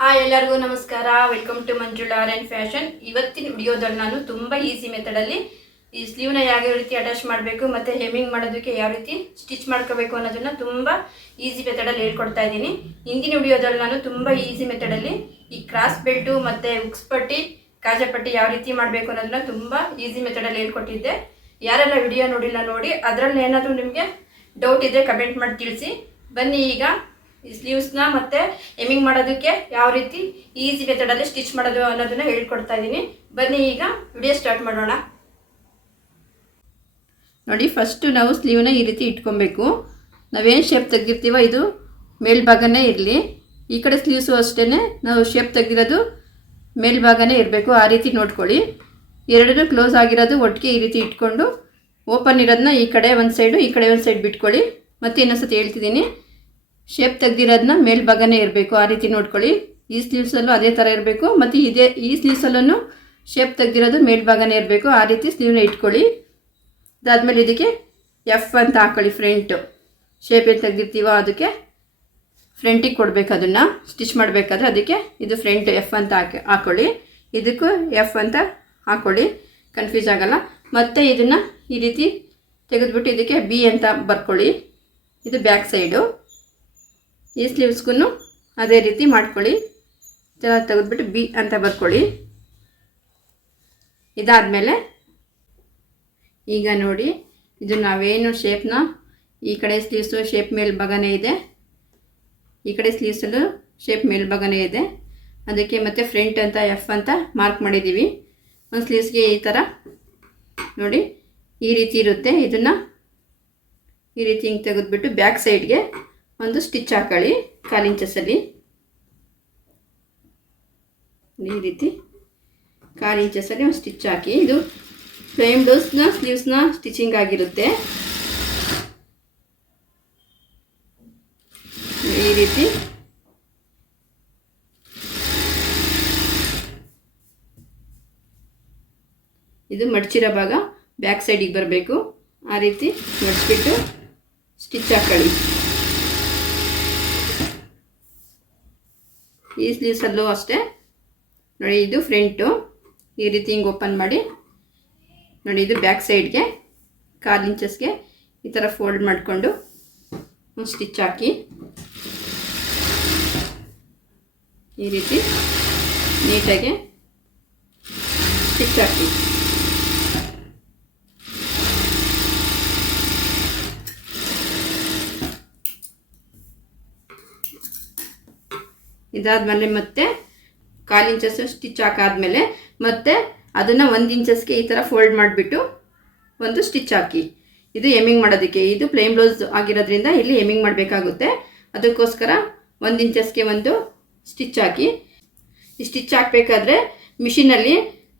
Hi ಎಲ್ಲರಿಗೂ ನಮಸ್ಕಾರ. Welcome to Manjula Aryan fashion. ಇವತ್ತಿನ ವಿಡಿಯೋದಲ್ಲಿ ನಾನು ತುಂಬ ಈಸಿ ಮೆಥಡಲ್ಲಿ ಈ ಸ್ಲೀವ್ನ ಯಾವ ರೀತಿ ಅಟ್ಯಾಚ್ ಮಾಡಬೇಕು ಮತ್ತು ಹೆಮ್ಮಿಂಗ್ ಮಾಡೋದಕ್ಕೆ ಯಾವ ರೀತಿ ಸ್ಟಿಚ್ ಮಾಡ್ಕೋಬೇಕು ಅನ್ನೋದನ್ನು ತುಂಬ ಈಸಿ ಮೆಥಡಲ್ಲಿ ಹೇಳ್ಕೊಡ್ತಾ ಇದ್ದೀನಿ. ಹಿಂದಿನ ವಿಡಿಯೋದಲ್ಲಿ ನಾನು ತುಂಬ ಈಸಿ ಮೆಥಡಲ್ಲಿ ಈ ಕ್ರಾಸ್ ಬೆಲ್ಟು ಮತ್ತು ಉಕ್ಸ್ ಪಟ್ಟಿ ಕಾಜಾಪಟ್ಟಿ ಯಾವ ರೀತಿ ಮಾಡಬೇಕು ಅನ್ನೋದನ್ನ ತುಂಬ ಈಸಿ ಮೆಥಡಲ್ಲಿ ಹೇಳ್ಕೊಟ್ಟಿದ್ದೆ. ಯಾರೆಲ್ಲ ವಿಡಿಯೋ ನೋಡಿಲ್ಲ ನೋಡಿ, ಅದರಲ್ಲಿ ಏನಾದರೂ ನಿಮಗೆ ಡೌಟ್ ಇದ್ದರೆ ಕಮೆಂಟ್ ಮಾಡಿ ತಿಳಿಸಿ. ಬನ್ನಿ ಈಗ ಈ ಸ್ಲೀವ್ಸ್ನ ಮತ್ತು ಹೆಮ್ಮಿಂಗ್ ಮಾಡೋದಕ್ಕೆ ಯಾವ ರೀತಿ ಈಸಿ ಮೆಥಡಲ್ಲಿ ಸ್ಟಿಚ್ ಮಾಡೋದು ಅನ್ನೋದನ್ನ ಹೇಳ್ಕೊಡ್ತಾ ಇದ್ದೀನಿ. ಬನ್ನಿ ಈಗ ವಿಡಿಯೋ ಸ್ಟಾರ್ಟ್ ಮಾಡೋಣ. ನೋಡಿ, ಫಸ್ಟು ನಾವು ಸ್ಲೀವ್ನ ಈ ರೀತಿ ಇಟ್ಕೊಬೇಕು. ನಾವೇನು ಶೇಪ್ ತೆಗೆದಿರ್ತೀವೋ ಇದು ಮೇಲ್ಭಾಗನೇ ಇರಲಿ. ಈ ಕಡೆ ಸ್ಲೀವ್ಸು ಅಷ್ಟೇ ನಾವು ಶೇಪ್ ತೆಗೆದಿರೋದು ಮೇಲ್ಭಾಗನೇ ಇರಬೇಕು. ಆ ರೀತಿ ನೋಡ್ಕೊಳ್ಳಿ. ಎರಡೂ ಕ್ಲೋಸ್ ಆಗಿರೋದು ಒಟ್ಟಿಗೆ ಈ ರೀತಿ ಇಟ್ಕೊಂಡು ಓಪನ್ ಇರೋದನ್ನ ಈ ಕಡೆ ಒಂದು ಸೈಡು ಈ ಕಡೆ ಒಂದು ಸೈಡ್ ಬಿಟ್ಕೊಳ್ಳಿ. ಮತ್ತು ಇನ್ನೊಂದ್ಸತಿ ಹೇಳ್ತಿದ್ದೀನಿ, ಶೇಪ್ ತೆಗ್ದಿರೋದನ್ನ ಮೇಲ್ಭಾಗನೇ ಇರಬೇಕು. ಆ ರೀತಿ ನೋಡ್ಕೊಳ್ಳಿ. ಈ ಸ್ಲೀವ್ಸಲ್ಲೂ ಅದೇ ಥರ ಇರಬೇಕು. ಮತ್ತು ಈ ಸ್ಲೀವ್ಸಲ್ಲೂ ಶೇಪ್ ತೆಗ್ದಿರೋದು ಮೇಲ್ಭಾಗನೇ ಇರಬೇಕು. ಆ ರೀತಿ ಸ್ಲೀವ್ನ ಇಟ್ಕೊಳ್ಳಿ. ಅದಾದಮೇಲೆ ಇದಕ್ಕೆ ಎಫ್ ಅಂತ ಹಾಕ್ಕೊಳ್ಳಿ. ಫ್ರಂಟು ಶೇಪ್ ಏನು ತೆಗ್ದಿರ್ತೀವೋ ಅದಕ್ಕೆ ಫ್ರಂಟಿಗೆ ಕೊಡಬೇಕು. ಅದನ್ನು ಸ್ಟಿಚ್ ಮಾಡಬೇಕಾದ್ರೆ ಅದಕ್ಕೆ ಇದು ಫ್ರಂಟ್ ಎಫ್ ಅಂತ ಹಾಕ್ಕೊಳ್ಳಿ. ಇದಕ್ಕೂ ಎಫ್ ಅಂತ ಹಾಕ್ಕೊಳ್ಳಿ, ಕನ್ಫ್ಯೂಸ್ ಆಗೋಲ್ಲ. ಮತ್ತು ಇದನ್ನು ಈ ರೀತಿ ತೆಗೆದುಬಿಟ್ಟು ಇದಕ್ಕೆ ಬಿ ಅಂತ ಬರ್ಕೊಳ್ಳಿ. ಇದು ಬ್ಯಾಕ್ ಸೈಡು. ಈ ಸ್ಲೀವ್ಸ್ಗೂ ಅದೇ ರೀತಿ ಮಾಡ್ಕೊಳ್ಳಿ. ಚೆನ್ನಾಗಿ ತೆಗೆದುಬಿಟ್ಟು ಬಿ ಅಂತ ಬರ್ಕೊಳ್ಳಿ. ಇದಾದಮೇಲೆ ಈಗ ನೋಡಿ, ಇದು ನಾವೇನು ಶೇಪ್ನ ಈ ಕಡೆ ಸ್ಲೀವ್ಸು ಶೇಪ್ ಮೇಲ್ಭಾಗನೇ ಇದೆ, ಈ ಕಡೆ ಸ್ಲೀವ್ಸಲ್ಲೂ ಶೇಪ್ ಮೇಲ್ಭಾಗನೇ ಇದೆ. ಅದಕ್ಕೆ ಮತ್ತು ಫ್ರಂಟ್ ಅಂತ ಎಫ್ ಅಂತ ಮಾರ್ಕ್ ಮಾಡಿದ್ದೀವಿ. ಒಂದು ಸ್ಲೀವ್ಸ್ಗೆ ಈ ಥರ ನೋಡಿ ಈ ರೀತಿ ಇರುತ್ತೆ. ಇದನ್ನು ಈ ರೀತಿ ಹಿಂಗೆ ತೆಗೆದುಬಿಟ್ಟು ಬ್ಯಾಕ್ ಸೈಡ್ಗೆ ಒಂದು ಸ್ಟಿಚ್ ಹಾಕೊಳ್ಳಿ. 1/4 ಇಂಚಸಲ್ಲಿ ಈ ರೀತಿ 1/4 ಇಂಚಸಲ್ಲಿ ಒಂದು ಸ್ಟಿಚ್ ಹಾಕಿ. ಇದು ಪ್ಲೇನ್ ಬ್ಲೌಸ್ನ ಸ್ಲೀವ್ಸ್ನ ಸ್ಟಿಚಿಂಗ್ ಆಗಿರುತ್ತೆ. ಈ ರೀತಿ ಇದು ಮಡಚಿರೋ ಭಾಗ ಬ್ಯಾಕ್ ಸೈಡಿಗೆ ಬರಬೇಕು. ಆ ರೀತಿ ಮಡಿಸ್ಬಿಟ್ಟು ಸ್ಟಿಚ್ ಹಾಕೊಳ್ಳಿ. ಈ ಸ್ಲೀವ್ಸಲ್ಲೂ ಅಷ್ಟೇ ನೋಡಿ, ಇದು ಫ್ರಂಟು ಈ ರೀತಿ ಹಿಂಗೆ ಓಪನ್ ಮಾಡಿ ನೋಡಿ. ಇದು ಬ್ಯಾಕ್ ಸೈಡ್ಗೆ 1/4 ಇಂಚಸ್ಗೆ ಈ ಥರ ಫೋಲ್ಡ್ ಮಾಡಿಕೊಂಡು ಸ್ಟಿಚ್ ಹಾಕಿ. ಈ ರೀತಿ ನೀಟಾಗಿ ಸ್ಟಿಚ್ ಹಾಕಿ. ಇದಾದಮೇಲೆ ಮತ್ತೆ 1/4 ಇಂಚಸ್ ಸ್ಟಿಚ್ ಹಾಕಾದ್ಮೇಲೆ ಮತ್ತೆ ಅದನ್ನು 1 ಇಂಚಸ್ಗೆ ಈ ಥರ ಫೋಲ್ಡ್ ಮಾಡಿಬಿಟ್ಟು ಒಂದು ಸ್ಟಿಚ್ ಹಾಕಿ. ಇದು ಹೆಮ್ಮಿಂಗ್ ಮಾಡೋದಕ್ಕೆ. ಇದು ಪ್ಲೇನ್ ಬ್ಲೌಸ್ ಆಗಿರೋದ್ರಿಂದ ಇಲ್ಲಿ ಹೆಮ್ಮಿಂಗ್ ಮಾಡಬೇಕಾಗುತ್ತೆ. ಅದಕ್ಕೋಸ್ಕರ 1 ಇಂಚಸ್ಗೆ ಒಂದು ಸ್ಟಿಚ್ ಹಾಕಿ. ಈ ಸ್ಟಿಚ್ ಹಾಕಬೇಕಾದ್ರೆ ಮಿಷಿನಲ್ಲಿ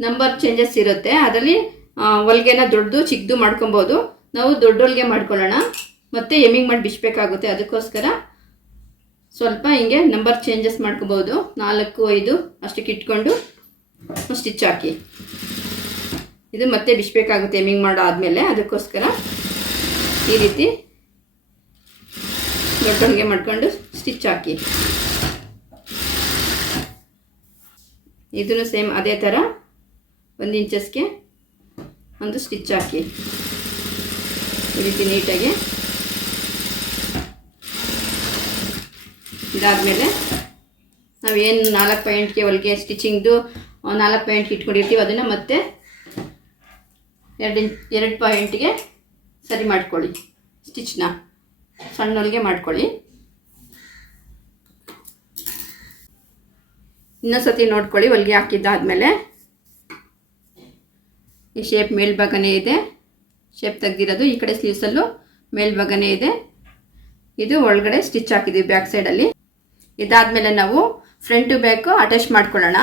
ನಂಬರ್ ಚೇಂಜಸ್ ಇರುತ್ತೆ. ಅದರಲ್ಲಿ ಹೊಲಿಗೆನ ದೊಡ್ಡದು ಚಿಕ್ಕದು ಮಾಡ್ಕೊಬೋದು. ನಾವು ದೊಡ್ಡ ಹೊಲಿಗೆ ಮಾಡ್ಕೊಳ್ಳೋಣ, ಮತ್ತು ಹೆಮ್ಮಿಂಗ್ ಮಾಡಿ ಬಿಚ್ಚಬೇಕಾಗುತ್ತೆ. ಅದಕ್ಕೋಸ್ಕರ ಸ್ವಲ್ಪ ಹಿಂಗೆ ನಂಬರ್ ಚೇಂಜಸ್ ಮಾಡ್ಕೋಬೋದು. 4, 5 ಅಷ್ಟಕ್ಕೆ ಇಟ್ಕೊಂಡು ಸ್ಟಿಚ್ ಹಾಕಿ. ಇದು ಮತ್ತೆ ಬಿಚ್ಚಬೇಕಾಗುತ್ತೆ ಹೆಮ್ಮಿಂಗ್ ಮಾಡೋ ಆದಮೇಲೆ. ಅದಕ್ಕೋಸ್ಕರ ಈ ರೀತಿ ದೊಡ್ಡ ಹೊಲಿಗೆ ಮಾಡಿಕೊಂಡು ಸ್ಟಿಚ್ ಹಾಕಿ. ಇದನ್ನು ಸೇಮ್ ಅದೇ ಥರ 1 ಇಂಚಸ್ಗೆ ಒಂದು ಸ್ಟಿಚ್ ಹಾಕಿ. ಈ ರೀತಿ ನೀಟಾಗಿ. ಇದಾದಮೇಲೆ ನಾವೇನು 4 ಪಾಯಿಂಟ್ಗೆ ಹೊಲಿಗೆ ಸ್ಟಿಚಿಂಗ್ದು 4 ಪಾಯಿಂಟ್ಗೆ ಇಟ್ಕೊಂಡಿರ್ತೀವಿ ಅದನ್ನು ಮತ್ತೆ 2 ಪಾಯಿಂಟ್ಗೆ ಸರಿ ಮಾಡ್ಕೊಳ್ಳಿ. ಸ್ಟಿಚ್ನ ಸಣ್ಣ ಹೊಲಿಗೆ ಮಾಡ್ಕೊಳ್ಳಿ. ಇನ್ನೊಂದು ಸತಿ ನೋಡ್ಕೊಳ್ಳಿ. ಹೊಲಿಗೆ ಹಾಕಿದ್ದಾದಮೇಲೆ ಈ ಶೇಪ್ ಮೇಲ್ಭಾಗನೇ ಇದೆ, ಶೇಪ್ ತೆಗ್ದಿರೋದು. ಈ ಕಡೆ ಸ್ಲೀವ್ಸಲ್ಲೂ ಮೇಲ್ಭಾಗನೇ ಇದೆ. ಇದು ಒಳಗಡೆ ಸ್ಟಿಚ್ ಹಾಕಿದ್ದೀವಿ ಬ್ಯಾಕ್ ಸೈಡಲ್ಲಿ. ಇದಾದಮೇಲೆ ನಾವು ಫ್ರಂಟು ಬ್ಯಾಕು ಅಟ್ಯಾಚ್ ಮಾಡ್ಕೊಳ್ಳೋಣ.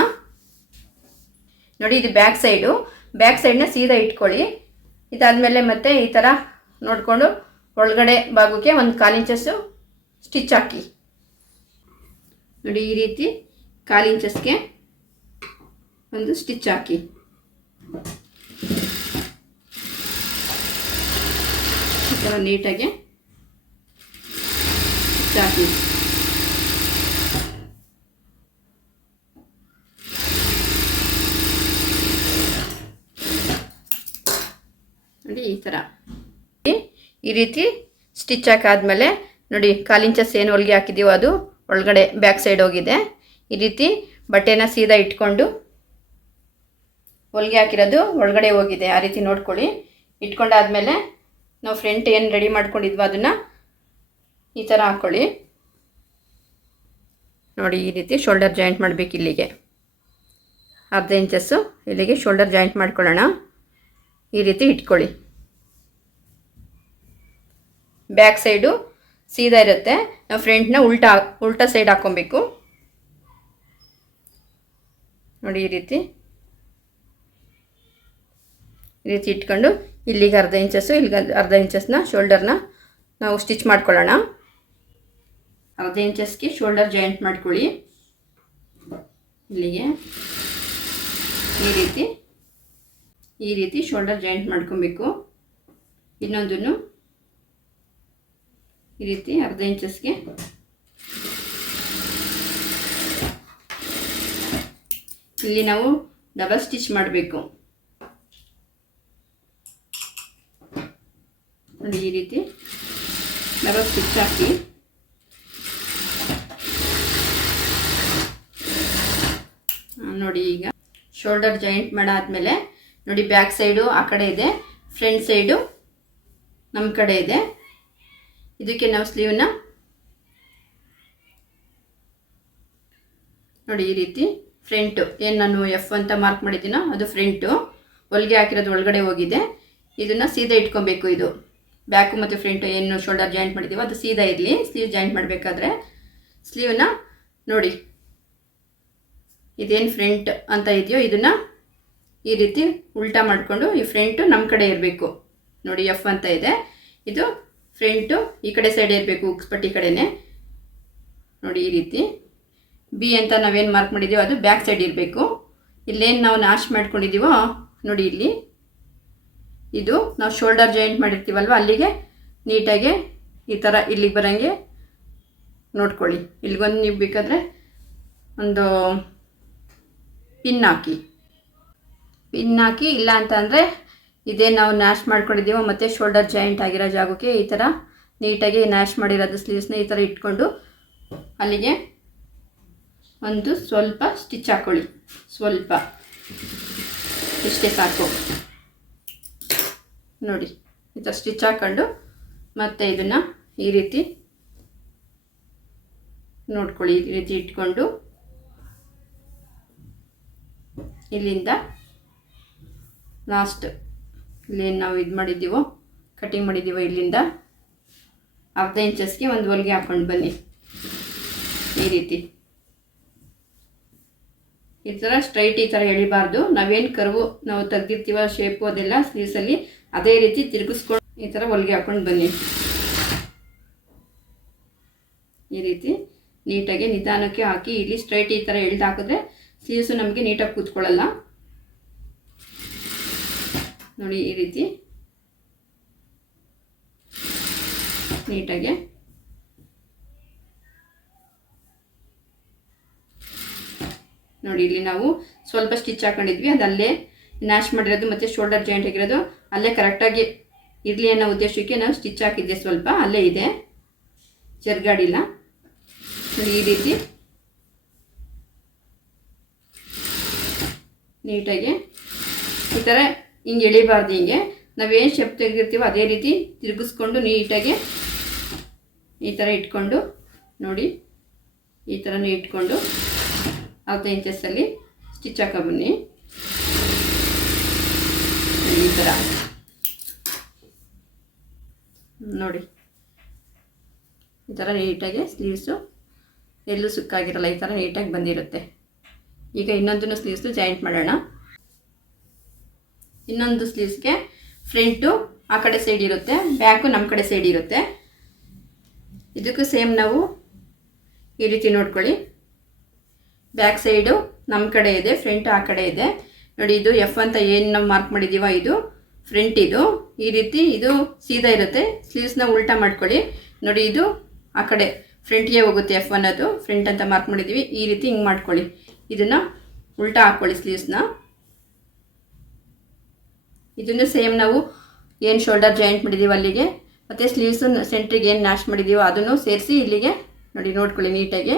ನೋಡಿ, ಇದು ಬ್ಯಾಕ್ ಸೈಡು. ಬ್ಯಾಕ್ ಸೈಡ್ನ ಸೀದಾ ಇಟ್ಕೊಳ್ಳಿ. ಇದಾದಮೇಲೆ ಮತ್ತೆ ಈ ಥರ ನೋಡಿಕೊಂಡು ಒಳಗಡೆ ಭಾಗಕ್ಕೆ ಒಂದು 1/4 ಇಂಚಸ್ಸು ಸ್ಟಿಚ್ ಹಾಕಿ. ನೋಡಿ, ಈ ರೀತಿ 1/4 ಇಂಚಸ್ಗೆ ಒಂದು ಸ್ಟಿಚ್ ಹಾಕಿ. ಈ ಥರ ನೀಟಾಗಿ ಸ್ಟಿಚ್ ಹಾಕಿ. ಥರ ಈ ರೀತಿ ಸ್ಟಿಚ್ ಹಾಕಾದ್ಮೇಲೆ ನೋಡಿ ಕಾಲಿಂಚಸ್ ಏನು ಹೊಲಿಗೆ ಹಾಕಿದ್ದೀವೋ ಅದು ಒಳಗಡೆ ಬ್ಯಾಕ್ ಸೈಡ್ ಹೋಗಿದೆ. ಈ ರೀತಿ ಬಟ್ಟೆನ ಸೀದಾ ಇಟ್ಕೊಂಡು ಹೊಲಿಗೆ ಹಾಕಿರೋದು ಒಳಗಡೆ ಹೋಗಿದೆ. ಆ ರೀತಿ ನೋಡ್ಕೊಳ್ಳಿ. ಇಟ್ಕೊಂಡಾದ್ಮೇಲೆ ನಾವು ಫ್ರಂಟ್ ಏನು ರೆಡಿ ಮಾಡ್ಕೊಂಡಿದ್ವೋ ಅದನ್ನು ಈ ಥರ ಹಾಕ್ಕೊಳ್ಳಿ. ನೋಡಿ ಈ ರೀತಿ ಶೋಲ್ಡರ್ ಜಾಯಿಂಟ್ ಮಾಡಬೇಕು. ಇಲ್ಲಿಗೆ ಅರ್ಧ ಇಂಚಸ್ಸು ಇಲ್ಲಿಗೆ ಶೋಲ್ಡರ್ ಜಾಯಿಂಟ್ ಮಾಡ್ಕೊಳ್ಳೋಣ. ಈ ರೀತಿ ಇಟ್ಕೊಳ್ಳಿ. ಬ್ಯಾಕ್ ಸೈಡು ಸೀದಾ ಇರುತ್ತೆ. ನಾವು ಫ್ರಂಟ್ನ ಉಲ್ಟಾ ಸೈಡ್ ಹಾಕ್ಕೊಬೇಕು. ನೋಡಿ ಈ ರೀತಿ ಇಟ್ಕೊಂಡು ಇಲ್ಲಿಗೆ ಅರ್ಧ ಇಂಚಸ್ಸು ಇಲ್ಲಿಗೆ ಅರ್ಧ ಇಂಚಸ್ನ ಶೋಲ್ಡರ್ನ ನಾವು ಸ್ಟಿಚ್ ಮಾಡ್ಕೊಳ್ಳೋಣ. ಅರ್ಧ ಇಂಚಸ್ಗೆ ಶೋಲ್ಡರ್ ಜಾಯಿಂಟ್ ಮಾಡ್ಕೊಳ್ಳಿ. ಇಲ್ಲಿಗೆ ಈ ರೀತಿ ಶೋಲ್ಡರ್ ಜಾಯಿಂಟ್ ಮಾಡ್ಕೊಬೇಕು. ಇನ್ನೊಂದನ್ನು ಈ ರೀತಿ ಅರ್ಧ ಇಂಚಸ್ಗೆ ಇಲ್ಲಿ ನಾವು ಡಬಲ್ ಸ್ಟಿಚ್ ಮಾಡಬೇಕು. ನೋಡಿ ಈ ರೀತಿ ಡಬಲ್ ಸ್ಟಿಚ್ ಹಾಕಿ ನೋಡಿ ಈಗ ಶೋಲ್ಡರ್ ಜಾಯಿಂಟ್ ಮಾಡಾದ್ಮೇಲೆ ನೋಡಿ ಬ್ಯಾಕ್ ಸೈಡು ಆ ಕಡೆ ಇದೆ, ಫ್ರಂಟ್ ಸೈಡು ನಮ್ಮ ಕಡೆ ಇದೆ. ಇದಕ್ಕೆ ನಾವು ಸ್ಲೀವ್ನ ನೋಡಿ ಈ ರೀತಿ ಫ್ರಂಟು ಏನು ನಾನು ಎಫ್ ಅಂತ ಮಾರ್ಕ್ ಮಾಡಿದ್ದೀನೋ ಅದು ಫ್ರಂಟು, ಹೊಲಿಗೆ ಹಾಕಿರೋದು ಒಳಗಡೆ ಹೋಗಿದೆ. ಇದನ್ನು ಸೀದಾ ಇಟ್ಕೊಬೇಕು. ಇದು ಬ್ಯಾಕು ಮತ್ತು ಫ್ರಂಟು ಏನು ಶೋಲ್ಡರ್ ಜಾಯಿಂಟ್ ಮಾಡಿದ್ದೀವೋ ಅದು ಸೀದಾ ಇರಲಿ. ಸ್ಲೀವ್ ಜಾಯಿಂಟ್ ಮಾಡಬೇಕಾದ್ರೆ ಸ್ಲೀವ್ನ ನೋಡಿ ಇದೇನು ಫ್ರಂಟ್ ಅಂತ ಇದೆಯೋ ಇದನ್ನು ಈ ರೀತಿ ಉಲ್ಟಾ ಮಾಡಿಕೊಂಡು ಈ ಫ್ರಂಟು ನಮ್ಮ ಕಡೆ ಇರಬೇಕು. ನೋಡಿ ಎಫ್ ಅಂತ ಇದೆ, ಇದು ಫ್ರಂಟು ಈ ಕಡೆ ಸೈಡ್ ಇರಬೇಕು, ಉಕ್ಸ್ಪಟ್ಟಿ ಕಡೆನೇ. ನೋಡಿ ಈ ರೀತಿ ಬಿ ಅಂತ ನಾವೇನು ಮಾರ್ಕ್ ಮಾಡಿದ್ದೀವೋ ಅದು ಬ್ಯಾಕ್ ಸೈಡ್ ಇರಬೇಕು. ಇಲ್ಲೇನು ನಾವು ನಾಶ್ ಮಾಡ್ಕೊಂಡಿದ್ದೀವೋ ನೋಡಿ ಇಲ್ಲಿ ಇದು ನಾವು ಶೋಲ್ಡರ್ ಜಾಯಿಂಟ್ ಮಾಡಿರ್ತೀವಲ್ವ ಅಲ್ಲಿಗೆ ನೀಟಾಗಿ ಈ ಥರ ಇಲ್ಲಿಗೆ ಬರೋಂಗೆ ನೋಡ್ಕೊಳ್ಳಿ. ಇಲ್ಲಿಗೊಂದು ನೀವು ಬೇಕಾದರೆ ಒಂದು ಪಿನ್ ಹಾಕಿ, ಇಲ್ಲ ಅಂತ ಅಂದರೆ ಇದೇ ನಾವು ನ್ಯಾಶ್ ಮಾಡ್ಕೊಂಡಿದ್ದೀವೋ ಮತ್ತು ಶೋಲ್ಡರ್ ಜಾಯಿಂಟ್ ಆಗಿರೋ ಜಾಗಕ್ಕೆ ಈ ಥರ ನೀಟಾಗಿ ನ್ಯಾಶ್ ಮಾಡಿರೋದು ಸ್ಲೀವ್ಸ್ನ ಈ ಥರ ಇಟ್ಕೊಂಡು ಅಲ್ಲಿಗೆ ಒಂದು ಸ್ವಲ್ಪ ಸ್ಟಿಚ್ ಹಾಕ್ಕೊಳ್ಳಿ. ಸ್ವಲ್ಪ ಇಷ್ಟೇ ಸಾಕು. ನೋಡಿ ಈ ಥರ ಸ್ಟಿಚ್ ಹಾಕ್ಕೊಂಡು ಮತ್ತು ಇದನ್ನು ಈ ರೀತಿ ನೋಡ್ಕೊಳ್ಳಿ. ಈ ರೀತಿ ಇಟ್ಕೊಂಡು ಇಲ್ಲಿಂದ ಲಾಸ್ಟ್ ಇಲ್ಲೇನು ನಾವು ಇದು ಮಾಡಿದ್ದೀವೋ ಕಟಿಂಗ್ ಮಾಡಿದ್ದೀವೋ ಇಲ್ಲಿಂದ ಅರ್ಧ ಇಂಚಸ್ಗೆ ಒಂದು ಹೊಲಿಗೆ ಹಾಕ್ಕೊಂಡು ಬನ್ನಿ. ಈ ರೀತಿ ಈ ಥರ ಸ್ಟ್ರೈಟ್ ಈ ಥರ ಎಳಿಬಾರ್ದು. ನಾವೇನು ಕರ್ವು ನಾವು ತೆಗ್ದಿರ್ತೀವೋ ಶೇಪು ಅದೆಲ್ಲ ಸ್ಲೀವ್ಸಲ್ಲಿ ಅದೇ ರೀತಿ ತಿರುಗಿಸ್ಕೊಂಡು ಈ ಥರ ಹೊಲಿಗೆ ಹಾಕ್ಕೊಂಡು ಬನ್ನಿ. ಈ ರೀತಿ ನೀಟಾಗಿ ನಿಧಾನಕ್ಕೆ ಹಾಕಿ ಇಲ್ಲಿ ಸ್ಟ್ರೈಟ್ ಈ ಥರ ಎಳ್ದು ಹಾಕಿದ್ರೆ ಸ್ಲೀವ್ಸು ನಮಗೆ ನೀಟಾಗಿ ಕೂತ್ಕೊಳ್ಳಲ್ಲ. ನೋಡಿ ಈ ರೀತಿ ನೀಟಾಗಿ ನೋಡಿ ಇಲ್ಲಿ ನಾವು ಸ್ವಲ್ಪ ಸ್ಟಿಚ್ ಹಾಕೊಂಡಿದ್ವಿ, ಅದಲ್ಲೇ ನ್ಯಾಶ್ ಮಾಡಿರೋದು ಮತ್ತು ಶೋಲ್ಡರ್ ಜಾಯಿಂಟ್ ಆಗಿರೋದು ಅಲ್ಲೇ ಕರೆಕ್ಟಾಗಿ ಇರಲಿ ಅನ್ನೋ ಉದ್ದೇಶಕ್ಕೆ ನಾವು ಸ್ಟಿಚ್ ಹಾಕಿದ್ದೆ. ಸ್ವಲ್ಪ ಅಲ್ಲೇ ಇದೆ, ಜರ್ಗಾಡಿಲ್ಲ. ನೋಡಿ ಈ ರೀತಿ ನೀಟಾಗಿ ಈ ಥರ ಹಿಂಗೆ ಎಳಿಬಾರ್ದು. ಹಿಂಗೆ ನಾವೇನು ಶೇಪ್ ತೆಗೆದಿರ್ತೀವೋ ಅದೇ ರೀತಿ ತಿರುಗಿಸ್ಕೊಂಡು ನೀಟಾಗಿ ಈ ಥರ ಇಟ್ಕೊಂಡು ನೋಡಿ ಈ ಥರನೇ ಇಟ್ಕೊಂಡು ಅರ್ಧ ಇಂಚಸ್ಸಲ್ಲಿ ಸ್ಟಿಚ್ ಹಾಕೊಬನ್ನಿ. ಈ ಥರ ನೋಡಿ ಈ ಥರ ನೀಟಾಗಿ ಸ್ಲೀವ್ಸು ಎಲ್ಲೂ ಸುಕ್ಕಾಗಿರಲ್ಲ, ಈ ಥರ ನೀಟಾಗಿ ಬಂದಿರುತ್ತೆ. ಈಗ ಇನ್ನೊಂದನ್ನು ಸ್ಲೀವ್ಸು ಜಾಯಿಂಟ್ ಮಾಡೋಣ. ಇನ್ನೊಂದು ಸ್ಲೀವ್ಸ್ಗೆ ಫ್ರಂಟು ಆ ಕಡೆ ಸೈಡ್ ಇರುತ್ತೆ, ಬ್ಯಾಕು ನಮ್ಮ ಕಡೆ ಸೈಡ್ ಇರುತ್ತೆ. ಇದಕ್ಕೂ ಸೇಮ್ ನಾವು ಈ ರೀತಿ ನೋಡ್ಕೊಳ್ಳಿ. ಬ್ಯಾಕ್ ಸೈಡು ನಮ್ಮ ಕಡೆ ಇದೆ, ಫ್ರಂಟ್ ಆ ಕಡೆ ಇದೆ. ನೋಡಿ ಇದು ಎಫ್ ಅಂತ ಏನು ನಾವು ಮಾರ್ಕ್ ಮಾಡಿದ್ದೀವೋ ಇದು ಫ್ರಂಟ್. ಇದು ಈ ರೀತಿ ಇದು ಸೀದಾ ಇರುತ್ತೆ. ಸ್ಲೀವ್ಸ್ನ ಉಲ್ಟಾ ಮಾಡ್ಕೊಳ್ಳಿ. ನೋಡಿ ಇದು ಆ ಕಡೆ ಫ್ರಂಟ್ಗೆ ಹೋಗುತ್ತೆ. ಎಫ್ ಅನ್ನೋದು ಫ್ರಂಟ್ ಅಂತ ಮಾರ್ಕ್ ಮಾಡಿದ್ದೀವಿ. ಈ ರೀತಿ ಹಿಂಗೆ ಮಾಡ್ಕೊಳ್ಳಿ. ಇದನ್ನು ಉಲ್ಟಾ ಹಾಕ್ಕೊಳ್ಳಿ ಸ್ಲೀವ್ಸ್ನ. ಇದನ್ನು ಸೇಮ್ ನಾವು ಏನು ಶೋಲ್ಡರ್ ಜಾಯಿಂಟ್ ಮಾಡಿದ್ದೀವೋ ಅಲ್ಲಿಗೆ, ಮತ್ತು ಸ್ಲೀವ್ಸು ಸೆಂಟ್ರಿಗೆ ಏನು ನ್ಯಾಶ್ ಮಾಡಿದ್ದೀವೋ ಅದನ್ನು ಸೇರಿಸಿ ಇಲ್ಲಿಗೆ ನೋಡಿ ನೋಡ್ಕೊಳ್ಳಿ ನೀಟಾಗಿ.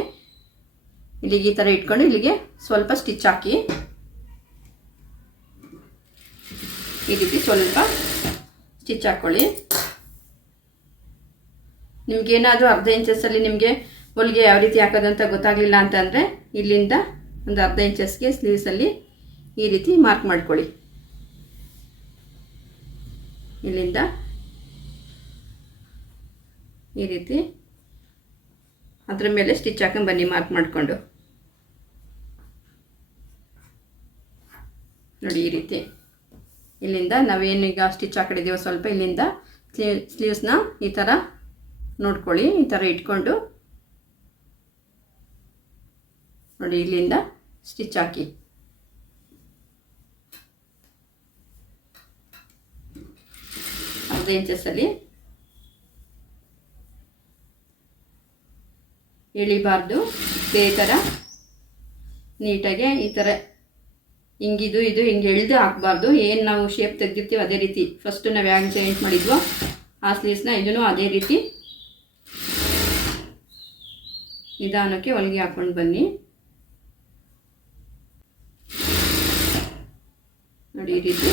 ಇಲ್ಲಿಗೆ ಈ ಥರ ಇಟ್ಕೊಂಡು ಇಲ್ಲಿಗೆ ಸ್ವಲ್ಪ ಸ್ಟಿಚ್ ಹಾಕಿ ಈ ರೀತಿ ಸ್ವಲ್ಪ ಸ್ಟಿಚ್ ಹಾಕ್ಕೊಳ್ಳಿ. ನಿಮಗೇನಾದರೂ ಅರ್ಧ ಇಂಚಸ್ಸಲ್ಲಿ ನಿಮಗೆ ಹೊಲಿಗೆ ಯಾವ ರೀತಿ ಹಾಕೋದು ಅಂತ ಗೊತ್ತಾಗಲಿಲ್ಲ ಅಂತಂದರೆ ಇಲ್ಲಿಂದ ಒಂದು ಅರ್ಧ ಇಂಚಸ್ಗೆ ಸ್ಲೀವ್ಸಲ್ಲಿ ಈ ರೀತಿ ಮಾರ್ಕ್ ಮಾಡ್ಕೊಳ್ಳಿ. ಇಲ್ಲಿಂದ ಈ ರೀತಿ ಅದ್ರ ಮೇಲೆ ಸ್ಟಿಚ್ ಹಾಕೊಂಡು ಬನ್ನಿ ಮಾರ್ಕ್ ಮಾಡಿಕೊಂಡು ನೋಡಿ. ಈ ರೀತಿ ಇಲ್ಲಿಂದ ನಾವೇನೀಗ ಸ್ಟಿಚ್ ಹಾಕಿದ್ದೀವೋ ಸ್ವಲ್ಪ ಇಲ್ಲಿಂದ ಸ್ಲೀವ್ಸ್ನ ಈ ಥರ ನೋಡ್ಕೊಳ್ಳಿ. ಈ ಥರ ಇಟ್ಕೊಂಡು ನೋಡಿ ಇಲ್ಲಿಂದ ಸ್ಟಿಚ್ ಹಾಕಿ. ಅರ್ಧ ಇಂಚಸ್ಸಲ್ಲಿ ಎಳಿಬಾರ್ದು. ಇದೇ ಥರ ನೀಟಾಗಿ ಈ ಥರ ಹಿಂಗಿದು ಇದು ಹಿಂಗೆ ಎಳೆದು ಹಾಕಬಾರ್ದು. ಏನು ನಾವು ಶೇಪ್ ತೆಗೆದಿರ್ತೀವಿ ಅದೇ ರೀತಿ ಫಸ್ಟು ನಾವು ಹ್ಯಾಂಗ್ ಜಾಯಿಂಟ್ ಮಾಡಿದ್ವೋ ಆ ಸ್ಲೀವ್ಸ್ನ ಇದನ್ನು ಅದೇ ರೀತಿ ನಿಧಾನಕ್ಕೆ ಹೊಲಿಗೆ ಹಾಕ್ಕೊಂಡು ಬನ್ನಿ ನೋಡಿ. ಈ ರೀತಿ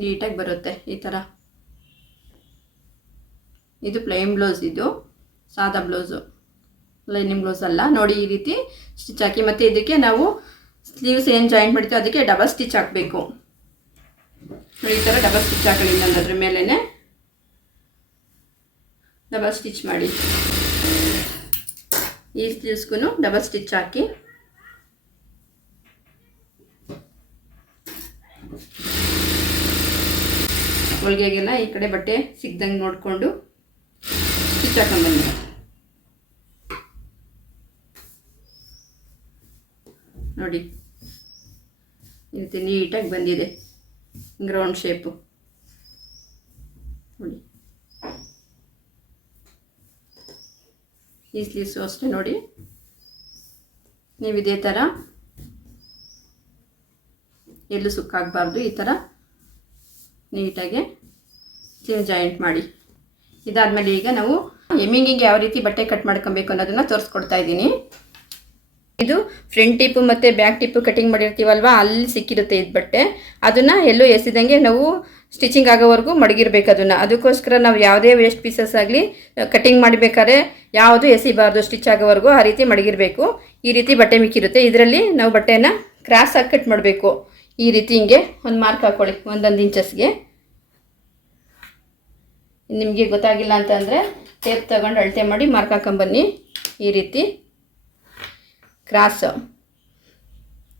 ನೀಟಾಗಿ ಬರುತ್ತೆ ಈ ಥರ. ಇದು ಪ್ಲೇನ್ ಬ್ಲೌಸ್, ಇದು ಸಾದಾ ಬ್ಲೌಸು, ಲೈನಿಂಗ್ ಬ್ಲೌಸ್ ಅಲ್ಲ. ನೋಡಿ ಈ ರೀತಿ ಸ್ಟಿಚ್ ಹಾಕಿ. ಮತ್ತು ಇದಕ್ಕೆ ನಾವು ಸ್ಲೀವ್ಸ್ ಏನು ಜಾಯಿಂಟ್ ಮಾಡ್ತೀವಿ ಅದಕ್ಕೆ ಡಬಲ್ ಸ್ಟಿಚ್ ಹಾಕಬೇಕು ನೋಡಿ. ಈ ಥರ ಡಬಲ್ ಸ್ಟಿಚ್ ಹಾಕೊಳ್ಳಿ. ನಾನು ಅದ್ರ ಮೇಲೇ ಡಬಲ್ ಸ್ಟಿಚ್ ಮಾಡಿ. ಈ ಸ್ಲೀವ್ಸ್ಗೂ ಡಬಲ್ ಸ್ಟಿಚ್ ಹಾಕಿ ಹೊಲಿಗೆಗೆಲ್ಲ ಈ ಕಡೆ ಬಟ್ಟೆ ಸಿಗ್ದಂಗೆ ನೋಡಿಕೊಂಡು ಸ್ಟಿಚ್ ಹಾಕೊಂಡ್ಬನ್ನಿ ನೋಡಿ. ಈ ರೀತಿ ನೀಟಾಗಿ ಬಂದಿದೆ ಗ್ರೌಂಡ್ ಶೇಪು ನೋಡಿ. ಈ ಸ್ಲೀವ್ಸು ಅಷ್ಟೇ ನೋಡಿ. ನೀವು ಇದೇ ಥರ ಎಲ್ಲೂ ಸುಕ್ಕಾಗಬಾರ್ದು. ಈ ಥರ ನೀಟಾಗಿ ಜಾಯಿಂಟ್ ಮಾಡಿ. ಇದಾದಮೇಲೆ ಈಗ ನಾವು ಎಮ್ಮಿಂಗಿಗೆ ಯಾವ ರೀತಿ ಬಟ್ಟೆ ಕಟ್ ಮಾಡ್ಕೊಬೇಕು ಅನ್ನೋದನ್ನು ತೋರಿಸ್ಕೊಡ್ತಾ ಇದ್ದೀನಿ. ಇದು ಫ್ರಂಟ್ ಟಿಪ್ಪು ಮತ್ತು ಬ್ಯಾಕ್ ಟಿಪ್ಪು ಕಟಿಂಗ್ ಮಾಡಿರ್ತೀವಲ್ವ, ಅಲ್ಲಿ ಸಿಕ್ಕಿರುತ್ತೆ ಇದು ಬಟ್ಟೆ. ಅದನ್ನು ಎಲ್ಲೂ ಎಸಿದಂಗೆ ನಾವು ಸ್ಟಿಚಿಂಗ್ ಆಗೋವರೆಗೂ ಮಡಗಿರ್ಬೇಕು ಅದನ್ನು. ಅದಕ್ಕೋಸ್ಕರ ನಾವು ಯಾವುದೇ ವೇಸ್ಟ್ ಪೀಸಸ್ ಆಗಲಿ ಕಟಿಂಗ್ ಮಾಡಬೇಕಾದ್ರೆ ಯಾವುದು ಎಸಿಬಾರ್ದು, ಸ್ಟಿಚ್ ಆಗೋವರೆಗೂ ಆ ರೀತಿ ಮಡಗಿರಬೇಕು. ಈ ರೀತಿ ಬಟ್ಟೆ ಮಿಕ್ಕಿರುತ್ತೆ. ಇದರಲ್ಲಿ ನಾವು ಬಟ್ಟೆನ ಕ್ರಾಸಾಗಿ ಕಟ್ ಮಾಡಬೇಕು. ಈ ರೀತಿ ಹಿಂಗೆ ಒಂದು ಮಾರ್ಕ್ ಹಾಕ್ಕೊಳ್ಳಿ 1 ಇಂಚಸ್ಗೆ. ನಿಮಗೆ ಗೊತ್ತಾಗಿಲ್ಲ ಅಂತಂದರೆ ಟೇಪ್ ತಗೊಂಡು ಅಳತೆ ಮಾಡಿ ಮಾರ್ಕ್ ಹಾಕೊಂಬನ್ನಿ. ಈ ರೀತಿ ಕ್ರಾಸು,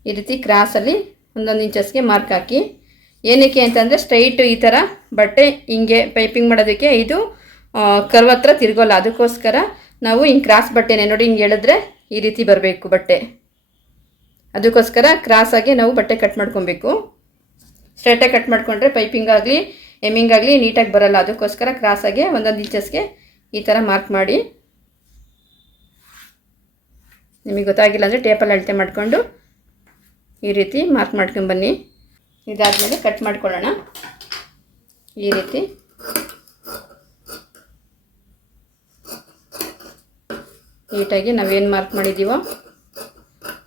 ಈ ರೀತಿ ಕ್ರಾಸಲ್ಲಿ 1 ಇಂಚಸ್ಗೆ ಮಾರ್ಕ್ ಹಾಕಿ. ಏನಕ್ಕೆ ಅಂತಂದರೆ ಸ್ಟ್ರೈಟು ಈ ಥರ ಬಟ್ಟೆ ಹಿಂಗೆ ಪೈಪಿಂಗ್ ಮಾಡೋದಕ್ಕೆ ಇದು ಕರ್ವ್ ಹತ್ರ ತಿರ್ಗೋಲ್ಲ. ಅದಕ್ಕೋಸ್ಕರ ನಾವು ಹಿಂಗೆ ಕ್ರಾಸ್ ಬಟ್ಟೆನೇ ನೋಡಿ ಹಿಂಗೆ ಎಳೆದ್ರೆ ಈ ರೀತಿ ಬರಬೇಕು ಬಟ್ಟೆ. ಅದಕ್ಕೋಸ್ಕರ ಕ್ರಾಸಾಗಿ ನಾವು ಬಟ್ಟೆ ಕಟ್ ಮಾಡ್ಕೊಬೇಕು. ಸ್ಟ್ರೈಟಾಗಿ ಕಟ್ ಮಾಡಿಕೊಂಡ್ರೆ ಪೈಪಿಂಗ್ ಆಗಲಿ ಎಮ್ಮಿಂಗ್ ಆಗಲಿ ನೀಟಾಗಿ ಬರೋಲ್ಲ. ಅದಕ್ಕೋಸ್ಕರ ಕ್ರಾಸಾಗಿ 1 ಇಂಚಸ್ಗೆ ಈ ಥರ ಮಾರ್ಕ್ ಮಾಡಿ. ನಿಮಗೆ ಗೊತ್ತಾಗಿಲ್ಲ ಅಂದರೆ ಟೇಪಲ್ಲಿ ಅಳತೆ ಮಾಡಿಕೊಂಡು ಈ ರೀತಿ ಮಾರ್ಕ್ ಮಾಡ್ಕೊಂಬನ್ನಿ. ಇದಾದಮೇಲೆ ಕಟ್ ಮಾಡ್ಕೊಳ್ಳೋಣ. ಈ ರೀತಿ ನೀಟಾಗಿ ನಾವೇನು ಮಾರ್ಕ್ ಮಾಡಿದ್ದೀವೋ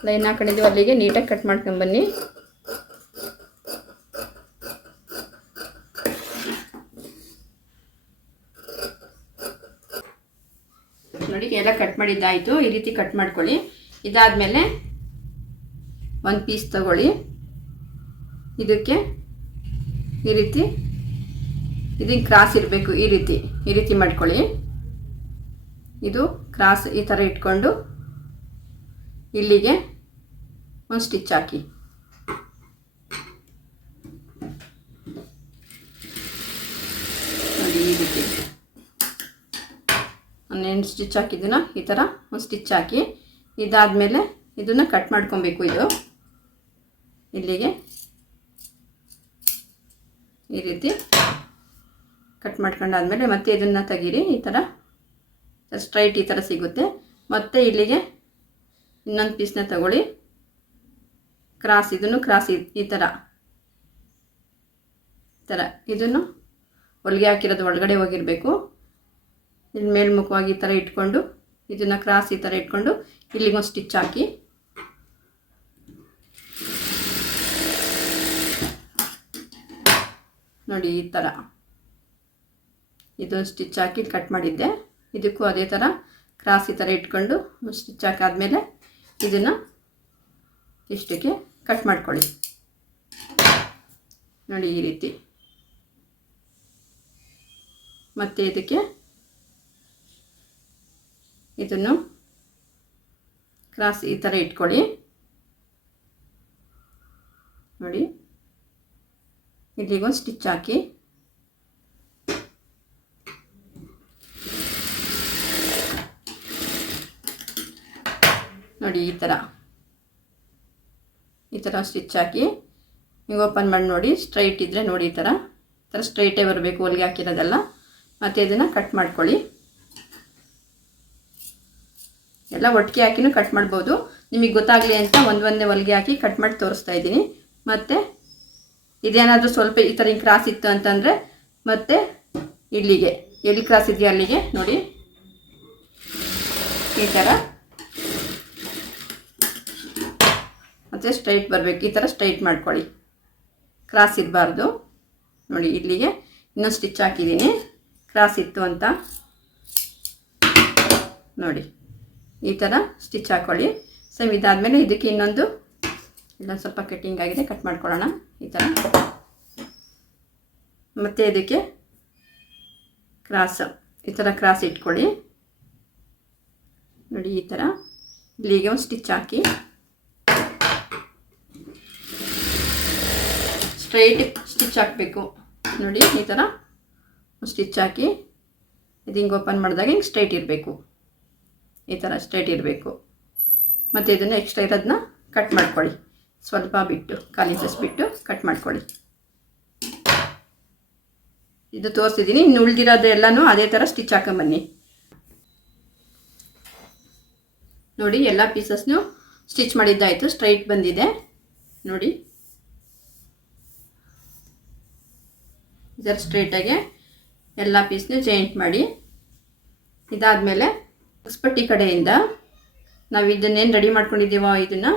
ಲೈನ್ ಹಾಕೊಂಡಿದ್ದೀವೋ ಅಲ್ಲಿಗೆ ನೀಟಾಗಿ ಕಟ್ ಮಾಡ್ಕೊಂಬನ್ನಿ. ನೋಡಿ ಎಲ್ಲ ಕಟ್ ಮಾಡಿದ್ದಾಯಿತು. ಈ ರೀತಿ ಕಟ್ ಮಾಡ್ಕೊಳ್ಳಿ. ಇದಾದಮೇಲೆ ಒಂದು ಪೀಸ್ ತಗೊಳ್ಳಿ. ಇದಕ್ಕೆ ಈ ರೀತಿ ಇದಕ್ಕೆ ಕ್ರಾಸ್ ಇರಬೇಕು. ಈ ರೀತಿ ಮಾಡ್ಕೊಳ್ಳಿ. ಇದು ಕ್ರಾಸ್ ಈ ಥರ ಇಟ್ಕೊಂಡು ಇಲ್ಲಿಗೆ ಒಂದು ಸ್ಟಿಚ್ ಹಾಕಿ. ನೋಡಿ ಈ ರೀತಿ ಒಂದೇನು ಸ್ಟಿಚ್ ಹಾಕಿದ್ದೀನ ಈ ಥರ ಒಂದು ಸ್ಟಿಚ್ ಹಾಕಿ. ಇದಾದಮೇಲೆ ಇದನ್ನು ಕಟ್ ಮಾಡ್ಕೊಬೇಕು. ಇದು ಇಲ್ಲಿಗೆ ಈ ರೀತಿ ಕಟ್ ಮಾಡ್ಕೊಂಡಾದ್ಮೇಲೆ ಮತ್ತೆ ಇದನ್ನು ತೆಗೀರಿ. ಈ ಥರ ಸ್ಟ್ರೈಟ್ ಈ ಥರ ಸಿಗುತ್ತೆ. ಮತ್ತು ಇಲ್ಲಿಗೆ ಇನ್ನೊಂದು ಪೀಸ್ನ ತಗೊಳ್ಳಿ. ಕ್ರಾಸ್, ಇದನ್ನು ಕ್ರಾಸ್ ಈ ಥರ ಇದನ್ನು ಹೊಲಿಗೆ ಹಾಕಿರೋದು ಒಳಗಡೆ ಹೋಗಿರಬೇಕು. ಇನ್ನು ಮೇಲ್ಮುಖವಾಗಿ ಈ ಥರ ಇಟ್ಕೊಂಡು ಇದನ್ನು ಕ್ರಾಸ್ ಈ ಥರ ಇಟ್ಕೊಂಡು ಇಲ್ಲಿಗೊಂದು ಸ್ಟಿಚ್ ಹಾಕಿ ನೋಡಿ ಈ ಥರ ಇದೊಂದು ಸ್ಟಿಚ್ ಹಾಕಿ ಕಟ್ ಮಾಡಿದ್ದೆ. ಇದಕ್ಕೂ ಅದೇ ಥರ ಕ್ರಾಸ್ ಈ ಥರ ಇಟ್ಕೊಂಡು ಸ್ಟಿಚ್ ಹಾಕಾದ್ಮೇಲೆ ಇದನ್ನು ಇಷ್ಟಕ್ಕೆ ಕಟ್ ಮಾಡ್ಕೊಳ್ಳಿ. ನೋಡಿ ಈ ರೀತಿ. ಮತ್ತು ಇದಕ್ಕೆ ಇದನ್ನು ಕ್ರಾಸ್ ಈ ಥರ ಇಟ್ಕೊಳ್ಳಿ. ನೋಡಿ ಇಲ್ಲಿಗೊಂದು ಸ್ಟಿಚ್ ಹಾಕಿ ನೋಡಿ ಈ ಥರ ಸ್ಟಿಚ್ ಹಾಕಿ ಹಿಂಗೆ ಓಪನ್ ಮಾಡಿ ನೋಡಿ. ಸ್ಟ್ರೈಟ್ ಇದ್ದರೆ ನೋಡಿ ಈ ಥರ ಸ್ಟ್ರೈಟೇ ಬರಬೇಕು ಹೊಲಿಗೆ ಹಾಕಿರೋದೆಲ್ಲ. ಮತ್ತು ಇದನ್ನು ಕಟ್ ಮಾಡ್ಕೊಳ್ಳಿ. ಎಲ್ಲ ಒಟ್ಟಿಗೆ ಹಾಕಿನೂ ಕಟ್ ಮಾಡ್ಬೋದು. ನಿಮಗೆ ಗೊತ್ತಾಗಲಿ ಅಂತ ಒಂದೇ ಹೊಲಿಗೆ ಹಾಕಿ ಕಟ್ ಮಾಡಿ ತೋರಿಸ್ತಾ ಇದ್ದೀನಿ. ಮತ್ತು ಇದೇನಾದರೂ ಸ್ವಲ್ಪ ಈ ಥರ ಹಿಂಗೆ ಕ್ರಾಸ್ ಇತ್ತು ಅಂತಂದರೆ ಮತ್ತು ಇಲ್ಲಿಗೆ ಎಲ್ಲಿ ಕ್ರಾಸ್ ಇದೆಯಾ ಅಲ್ಲಿಗೆ ನೋಡಿ ಈ ಥರ ಮತ್ತು ಸ್ಟ್ರೈಟ್ ಬರಬೇಕು. ಈ ಥರ ಸ್ಟ್ರೈಟ್ ಮಾಡ್ಕೊಳ್ಳಿ, ಕ್ರಾಸ್ ಇರಬಾರ್ದು. ನೋಡಿ ಇಲ್ಲಿಗೆ ಇನ್ನೊಂದು ಸ್ಟಿಚ್ ಹಾಕಿದ್ದೀನಿ ಕ್ರಾಸ್ ಇತ್ತು ಅಂತ. ನೋಡಿ ಈ ಥರ ಸ್ಟಿಚ್ ಹಾಕ್ಕೊಳ್ಳಿ. ಸೇಮ್ ಇದಾದಮೇಲೆ ಇದಕ್ಕೆ ಇನ್ನೊಂದು ಸ್ವಲ್ಪ ಕಟ್ಟಿಂಗ್ ಆಗಿದೆ, ಕಟ್ ಮಾಡ್ಕೊಳ್ಳೋಣ ಈ ಥರ. ಮತ್ತು ಇದಕ್ಕೆ ಕ್ರಾಸ್ ಈ ಥರ ಕ್ರಾಸ್ ಇಟ್ಕೊಳ್ಳಿ. ನೋಡಿ ಈ ಥರ ಇಲ್ಲಿಗೆ ಒಂದು ಸ್ಟಿಚ್ ಹಾಕಿ ಸ್ಟ್ರೈಟ್ ಸ್ಟಿಚ್ ಹಾಕಬೇಕು. ನೋಡಿ ಈ ಥರ ಸ್ಟಿಚ್ ಹಾಕಿ ಇದು ಹಿಂಗೆ ಓಪನ್ ಮಾಡಿದಾಗ ಹಿಂಗೆ ಸ್ಟ್ರೈಟ್ ಇರಬೇಕು, ಈ ಥರ ಸ್ಟ್ರೈಟ್ ಇರಬೇಕು. ಮತ್ತು ಇದನ್ನು ಎಕ್ಸ್ಟ್ರಾ ಇರೋದನ್ನ ಕಟ್ ಮಾಡ್ಕೊಳ್ಳಿ, ಸ್ವಲ್ಪ ಬಿಟ್ಟು 1/4 ಇಂಚಸ್ ಬಿಟ್ಟು ಕಟ್ ಮಾಡ್ಕೊಳ್ಳಿ. ಇದು ತೋರಿಸಿದ್ದೀನಿ. ಇನ್ನು ಉಳಿದಿರೋದು ಎಲ್ಲನೂ ಅದೇ ಥರ ಸ್ಟಿಚ್ ಹಾಕೊಂಬನ್ನಿ. ನೋಡಿ ಎಲ್ಲ ಪೀಸಸ್ನು ಸ್ಟಿಚ್ ಮಾಡಿದ್ದಾಯಿತು, ಸ್ಟ್ರೈಟ್ ಬಂದಿದೆ. ನೋಡಿ ಇದರ ಸ್ಟ್ರೈಟಾಗೆ ಎಲ್ಲ ಪೀಸ್ನು ಜಾಯಿಂಟ್ ಮಾಡಿ. ಇದಾದಮೇಲೆ ಹೊಸಪಟ್ಟಿ ಕಡೆಯಿಂದ ನಾವು ಇದನ್ನೇನು ರೆಡಿ ಮಾಡ್ಕೊಂಡಿದ್ದೀವೋ ಇದನ್ನು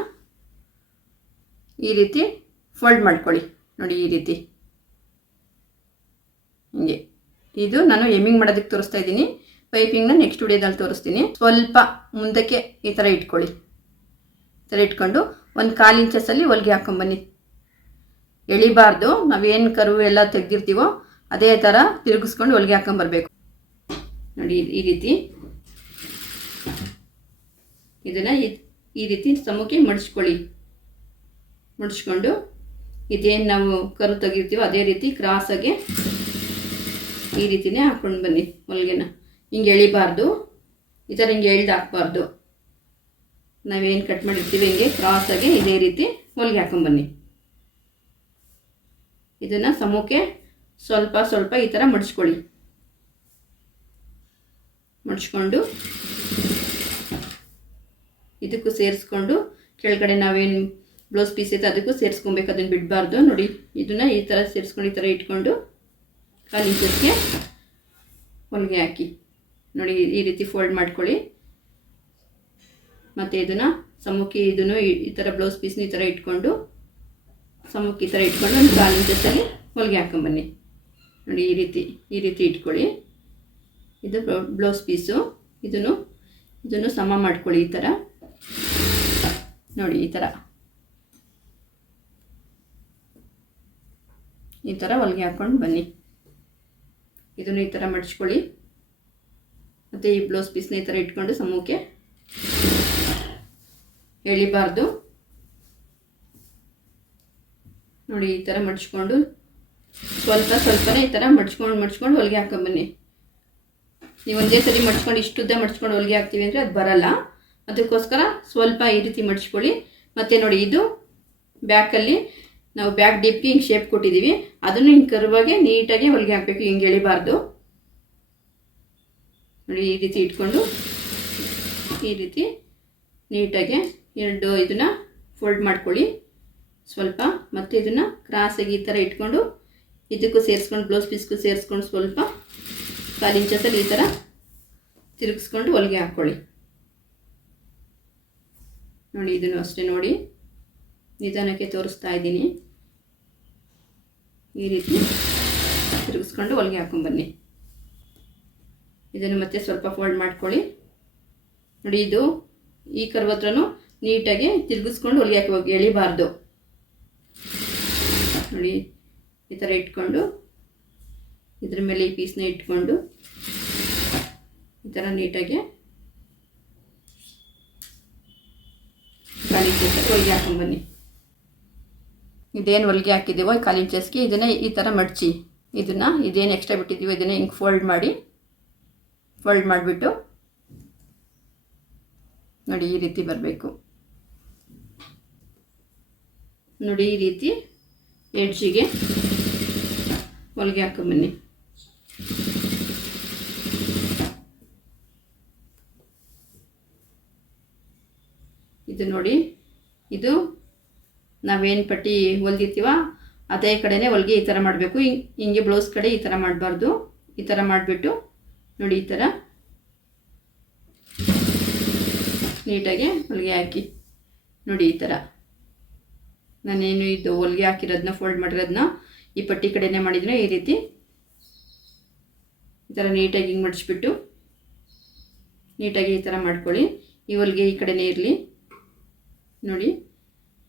ಈ ರೀತಿ ಫೋಲ್ಡ್ ಮಾಡ್ಕೊಳ್ಳಿ. ನೋಡಿ ಈ ರೀತಿ ಹಿಂಗೆ. ಇದು ನಾನು ಎಮ್ಮಿಂಗ್ ಮಾಡೋದಕ್ಕೆ ತೋರಿಸ್ತಾ ಇದ್ದೀನಿ. ಪೈಪಿಂಗ್ನ ನೆಕ್ಸ್ಟ್ ವಿಡಿಯೋದಲ್ಲಿ ತೋರಿಸ್ತೀನಿ. ಸ್ವಲ್ಪ ಮುಂದಕ್ಕೆ ಈ ಥರ ಇಟ್ಕೊಳ್ಳಿ. ಈ ಥರ ಇಟ್ಕೊಂಡು ಒಂದು 1/4 ಇಂಚಸಲ್ಲಿ ಹೊಲಿಗೆ ಹಾಕೊಂಬನ್ನಿ. ಎಳಿಬಾರ್ದು. ನಾವೇನು ಕರು ಎಲ್ಲ ತೆಗೆದಿರ್ತೀವೋ ಅದೇ ಥರ ತಿರುಗಿಸ್ಕೊಂಡು ಹೊಲಿಗೆ ಹಾಕೊಂಬರ್ಬೇಕು. ನೋಡಿ ಈ ರೀತಿ ಇದನ್ನು ಈ ರೀತಿ ಸಮಕ್ಕೆ ಮಡಿಸ್ಕೊಂಡು ಇದೇನು ನಾವು ಕರು ತೆಗಿರ್ತೀವೋ ಅದೇ ರೀತಿ ಕ್ರಾಸಾಗಿ ಈ ರೀತಿನೇ ಹಾಕ್ಕೊಂಡು ಬನ್ನಿ ಹೊಲಿಗೆನ. ಹಿಂಗೆ ಎಳಿಬಾರ್ದು, ಈ ಥರ ಹಿಂಗೆ ಎಳ್ದು ಹಾಕ್ಬಾರ್ದು. ನಾವೇನು ಕಟ್ ಮಾಡಿರ್ತೀವಿ ಹಿಂಗೆ ಕ್ರಾಸಾಗಿ ಇದೇ ರೀತಿ ಹೊಲಿಗೆ ಹಾಕೊಂಬನ್ನಿ. ಇದನ್ನು ಸಮಕ್ಕೆ ಸ್ವಲ್ಪ ಈ ಥರ ಮಡಿಸ್ಕೊಂಡು ಇದಕ್ಕೂ ಸೇರಿಸ್ಕೊಂಡು ಕೆಳಗಡೆ ನಾವೇನು ಬ್ಲೌಸ್ ಪೀಸ್ ಐತೆ ಅದಕ್ಕೂ ಸೇರಿಸ್ಕೊಬೇಕು, ಅದನ್ನು ಬಿಡಬಾರ್ದು. ನೋಡಿ ಇದನ್ನು ಈ ಥರ ಸೇರಿಸ್ಕೊಂಡು ಈ ಥರ ಇಟ್ಕೊಂಡು 1/4 ಇಂಚಸ್ಗೆ ಹೊಲಿಗೆ ಹಾಕಿ. ನೋಡಿ ಈ ರೀತಿ ಫೋಲ್ಡ್ ಮಾಡ್ಕೊಳ್ಳಿ. ಮತ್ತು ಇದನ್ನು ಸಮಕ್ಕೆ ಇದನ್ನು ಈ ಥರ ಬ್ಲೌಸ್ ಪೀಸ್ನ ಈ ಥರ ಇಟ್ಕೊಂಡು ಸಮಕ್ಕೆ ಈ ಥರ ಇಟ್ಕೊಂಡು ಒಂದು 1/4 ಇಂಚಸ್ಸಲ್ಲಿ ಹೊಲಿಗೆ ಹಾಕೊಂಬನ್ನಿ. ನೋಡಿ ಈ ರೀತಿ ಇಟ್ಕೊಳ್ಳಿ. ಇದು ಬ್ಲೌಸ್ ಪೀಸು. ಇದನ್ನು ಸಮ ಮಾಡ್ಕೊಳ್ಳಿ. ಈ ಥರ ನೋಡಿ ಈ ಥರ ಹೊಲಿಗೆ ಹಾಕ್ಕೊಂಡು ಬನ್ನಿ. ಇದನ್ನು ಈ ಥರ ಮಡಿಸ್ಕೊಳ್ಳಿ. ಮತ್ತು ಈ ಬ್ಲೌಸ್ ಪೀಸ್ನ ಈ ಥರ ಇಟ್ಕೊಂಡು ಸಮಕ್ಕೆ ಎಳಿಬಾರ್ದು. ನೋಡಿ ಈ ಥರ ಮಡಿಸ್ಕೊಂಡು ಸ್ವಲ್ಪನೇ ಈ ಥರ ಮಡ್ಚ್ಕೊಂಡು ಹೊಲಿಗೆ ಹಾಕೊಂಬನ್ನಿ. ನೀವು ಒಂದೇ ಸರಿ ಮಡ್ಚ್ಕೊಂಡು ಇಷ್ಟುದ್ದ ಮಡ್ಚ್ಕೊಂಡು ಹೊಲಿಗೆ ಹಾಕ್ತೀವಿ ಅಂದರೆ ಅದು ಬರಲ್ಲ. ಅದಕ್ಕೋಸ್ಕರ ಸ್ವಲ್ಪ ಈ ರೀತಿ ಮಡಿಸ್ಕೊಳ್ಳಿ. ಮತ್ತು ನೋಡಿ ಇದು ಬ್ಯಾಕಲ್ಲಿ ನಾವು ಬ್ಯಾಕ್ ಡೀಪ್ಗೆ ಹಿಂಗೆ ಶೇಪ್ ಕೊಟ್ಟಿದ್ದೀವಿ, ಅದನ್ನು ಹಿಂಗೆ ಕರ್ವಾಗೆ ನೀಟಾಗಿ ಹೊಲಿಗೆ ಹಾಕಬೇಕು, ಹಿಂಗೆ ಎಳಿಬಾರ್ದು. ನೋಡಿ ಈ ರೀತಿ ಇಟ್ಕೊಂಡು ಈ ರೀತಿ ನೀಟಾಗಿ ಇದನ್ನು ಫೋಲ್ಡ್ ಮಾಡ್ಕೊಳ್ಳಿ. ಸ್ವಲ್ಪ ಮತ್ತು ಇದನ್ನು ಕ್ರಾಸಾಗಿ ಈ ಥರ ಇಟ್ಕೊಂಡು ಇದಕ್ಕೂ ಸೇರಿಸ್ಕೊಂಡು ಬ್ಲೌಸ್ ಪೀಸ್ಗೂ ಸೇರಿಸ್ಕೊಂಡು ಸ್ವಲ್ಪ 1/4 ಇಂಚಲ್ಲಿ ಈ ಥರ ತಿರುಗಿಸ್ಕೊಂಡು ಹೊಲಿಗೆ ಹಾಕ್ಕೊಳ್ಳಿ. ನೋಡಿ ಇದನ್ನು ಅಷ್ಟೇ ನೋಡಿ ನಿಧಾನಕ್ಕೆ ತೋರಿಸ್ತಾ ಇದ್ದೀನಿ. ಈ ರೀತಿ ತಿರುಗಿಸ್ಕೊಂಡು ಹೊಲಿಗೆ ಹಾಕೊಂಡ್ಬನ್ನಿ. ಇದನ್ನು ಮತ್ತೆ ಸ್ವಲ್ಪ ಫೋಲ್ಡ್ ಮಾಡ್ಕೊಳ್ಳಿ. ನೋಡಿ ಇದು ಈ ಕರ್ವ್ ಹತ್ರನೂ ನೀಟಾಗಿ ತಿರುಗಿಸ್ಕೊಂಡು ಹೊಲಿಗೆ ಹಾಕಿ ಎಳಿಬಾರ್ದು. ನೋಡಿ ಈ ಥರ ಇಟ್ಕೊಂಡು ಇದ್ರ ಮೇಲೆ ಈ ಪೀಸ್ನ ಇಟ್ಕೊಂಡು ಈ ಥರ ನೀಟಾಗಿ 1/4 ಇಂಚ್ ಹೊಲಿಗೆ ಹಾಕೊಂಡ್ಬನ್ನಿ. ಇದೇನು ಹೊಲಿಗೆ ಹಾಕಿದ್ದೀವೋ 1/4 ಇಂಚಸ್ಗೆ ಇದನ್ನು ಈ ಥರ ಮಡಚಿ ಇದೇನು ಎಕ್ಸ್ಟ್ರಾ ಬಿಟ್ಟಿದ್ದೀವೋ ಇದನ್ನು ಹಿಂಗೆ ಫೋಲ್ಡ್ ಮಾಡಿಬಿಟ್ಟು ನೋಡಿ ಈ ರೀತಿ ಬರಬೇಕು. ನೋಡಿ ಈ ರೀತಿ ಎಡ್ಜಿಗೆ ಹೊಲಿಗೆ ಹಾಕೊಂಡ್ಬನ್ನಿ. ಇದು ನೋಡಿ ಇದು ನಾವೇನು ಪಟ್ಟಿ ಹೊಲ್ದಿರ್ತೀವ ಅದೇ ಕಡೆನೇ ಹೊಲಿಗೆ ಈ ಥರ ಮಾಡಬೇಕು. ಹಿಂಗೆ ಬ್ಲೌಸ್ ಕಡೆ ಈ ಥರ ಮಾಡಬಾರ್ದು. ಈ ಥರ ಮಾಡಿಬಿಟ್ಟು ನೋಡಿ ಈ ಥರ ನೀಟಾಗಿ ಹೊಲಿಗೆ ಹಾಕಿ. ನೋಡಿ ಈ ಥರ ನಾನೇನು ಇದು ಹೊಲಿಗೆ ಹಾಕಿರೋದನ್ನ ಫೋಲ್ಡ್ ಮಾಡಿರೋದನ್ನ ಈ ಪಟ್ಟಿ ಕಡೆನೇ ಮಾಡಿದರೆ ಈ ರೀತಿ ಈ ಥರ ನೀಟಾಗಿ ಹಿಂಗೆ ಮಡಿಸ್ಬಿಟ್ಟು ನೀಟಾಗಿ ಈ ಥರ ಮಾಡ್ಕೊಳ್ಳಿ. ಈ ಹೊಲಿಗೆ ಈ ಕಡೆನೇ ಇರಲಿ. ನೋಡಿ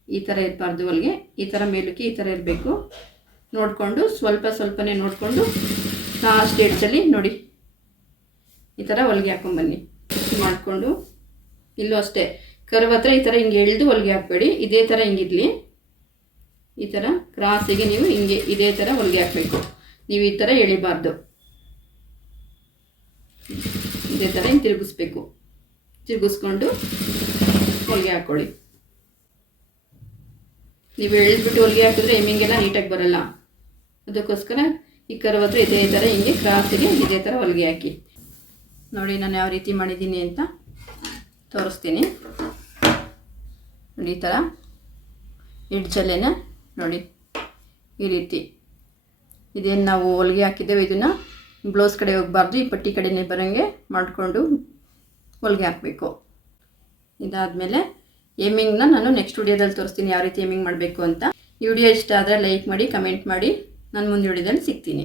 ಈ ಥರ ಇರಬಾರ್ದು ಹೊಲಿಗೆ, ಈ ಥರ ಮೇಲಕ್ಕೆ ಈ ಥರ ಇರಬೇಕು. ನೋಡಿಕೊಂಡು ಸ್ವಲ್ಪನೇ ನೋಡಿಕೊಂಡು ಲಾಸ್ಟ್ ಎಡ್ಜಲ್ಲಿ ನೋಡಿ ಈ ಥರ ಹೊಲಿಗೆ ಹಾಕ್ಕೊಂಡ್ಬನ್ನಿ. ಮಾಡಿಕೊಂಡು ಇಲ್ಲೂ ಅಷ್ಟೇ ಕರ್ವ್ ಹತ್ರ ಈ ಥರ ಹಿಂಗೆ ಎಳೆದು ಹೊಲಿಗೆ ಹಾಕಬೇಡಿ. ಇದೇ ಥರ ಹಿಂಗಿರಲಿ. ಈ ಥರ ಕ್ರಾಸಿಗೆ ನೀವು ಹಿಂಗೆ ಇದೇ ಥರ ಹೊಲಿಗೆ ಹಾಕಬೇಕು. ನೀವು ಈ ಥರ ಎಳಿಬಾರ್ದು. ಇದೇ ಥರ ಹಿಂಗೆ ತಿರುಗಿಸ್ಬೇಕು. ತಿರುಗಿಸ್ಕೊಂಡು ಹೊಲಿಗೆ ಹಾಕ್ಕೊಳ್ಳಿ. ನೀವು ಎಳೆದ್ಬಿಟ್ಟು ಹೊಲಿಗೆ ಹಾಕಿದ್ರೆ ಎಮ್ಮಿಂಗೆಲ್ಲ ನೀಟಾಗಿ ಬರೋಲ್ಲ. ಅದಕ್ಕೋಸ್ಕರ ಈ ಕರ್ವ್ ಹತ್ರ ಇದೇ ಥರ ಹಿಂಗೆ ಕ್ರಾಸಿಗೆ ಇದೇ ಥರ ಹೊಲಿಗೆ ಹಾಕಿ. ನೋಡಿ ನಾನು ಯಾವ ರೀತಿ ಮಾಡಿದ್ದೀನಿ ಅಂತ ತೋರಿಸ್ತೀನಿ. ನೋಡಿ ಈ ಥರ ಎಡ್ಜಲ್ಲೇನೆ ನೋಡಿ ಈ ರೀತಿ ಇದೇನು ನಾವು ಹೊಲಿಗೆ ಹಾಕಿದ್ದೇವೆ ಇದನ್ನು ಬ್ಲೌಸ್ ಕಡೆ ಹೋಗಬಾರ್ದು, ಈ ಪಟ್ಟಿ ಕಡೆನೇ ಬರೋಂಗೆ ಮಾಡಿಕೊಂಡು ಹೊಲಿಗೆ ಹಾಕಬೇಕು. ಇದಾದಮೇಲೆ ಏಮಿಂಗ್ನ ನಾನು ನೆಕ್ಸ್ಟ್ ವಿಡಿಯೋದಲ್ಲಿ ತೋರಿಸ್ತೀನಿ ಯಾವ ರೀತಿ ಏಮಿಂಗ್ ಮಾಡಬೇಕು ಅಂತ. ಈ ವಿಡಿಯೋ ಇಷ್ಟ ಆದರೆ ಲೈಕ್ ಮಾಡಿ, ಕಮೆಂಟ್ ಮಾಡಿ. ನಾನು ಮುಂದೆ ವಿಡಿಯೋದಲ್ಲಿ ಸಿಗ್ತೀನಿ.